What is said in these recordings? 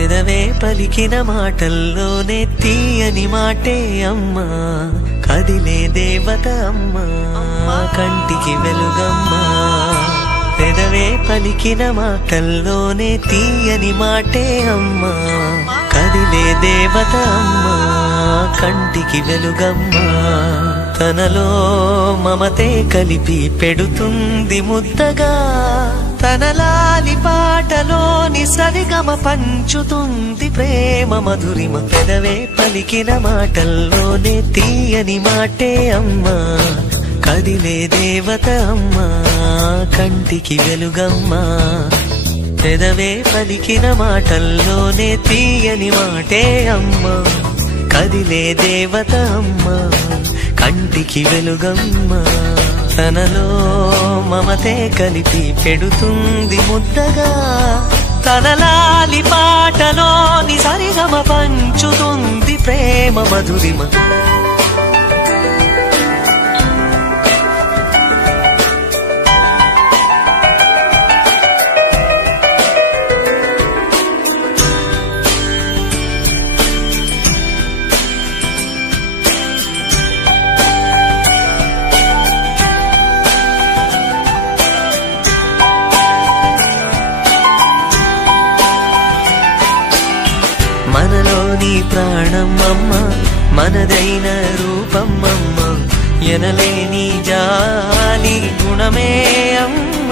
పెదవే పలికిన మాటల్లోనే తీయని మాటే అమ్మా, కదిలే దేవత అమ్మా, కంటికి వెలుగమ్మా. పెదవే పలికిన మాటల్లోనే తీయని మాటే అమ్మా, కదిలే దేవత అమ్మా, కంటికి వెలుగమ్మా. తనలో మమతే కలిపి పెడుతుంది ముద్దగా, తన లాలి పాటలోని సరిగమ పంచుతుంది ప్రేమ మధురిమ. పెదవే పలికిన మాటల్లోనే తీయని మాటే అమ్మా, కదిలే దేవత అమ్మా, కంటికి వెలుగమ్మా. పెదవే పలికిన మాటల్లోనే తీయని మాటే అమ్మా, కదిలే దేవత అమ్మా, కంటికి వెలుగమ్మా. తనలో మమతే కలిపి పెడుతుంది ముద్దగా, తన లాలి పాటలోని సరిగమ పంచుతుంది ప్రేమ మధురిమ. మనలోని ప్రాణమమ్మ, మనదైన రూపమమ్మ, ఎనలేని జాలి గుణమే అమ్మ.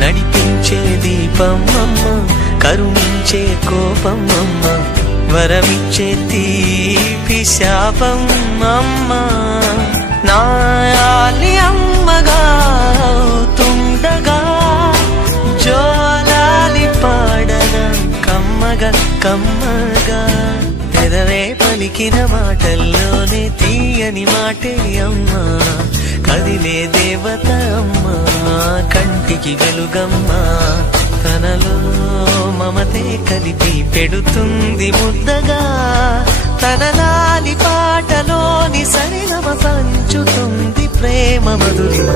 నడిపించే దీపమమ్మ, కరుణించే కోపమమ్మ, వరమిచ్చే తీపి శాపమమ్మ. నాయాలి అమ్మగా అవుతుండగా, జోలాలి పాడన కమ్మగా కమ్మగా. పెదవే పలికిన మాటల్లోనే తీయని మాటే అమ్మా, కదిలే దేవత అమ్మా, కంటికి వెలుగమ్మా. తనలో మమతే కలిపి పెడుతుంది ముద్దగా, తన లాలి పాటలోని సరిగమ పంచుతుంది ప్రేమ మధురిమ.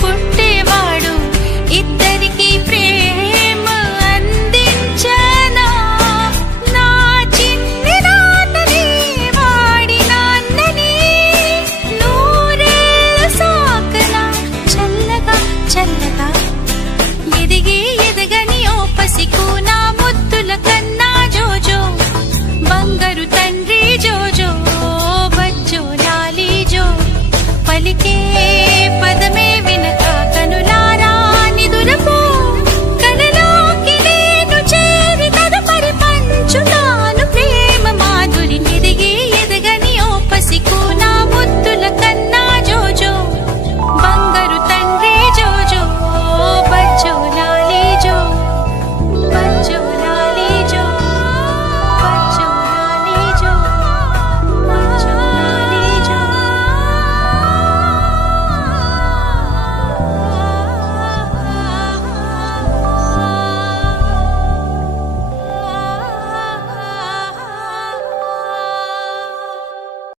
పుట్టే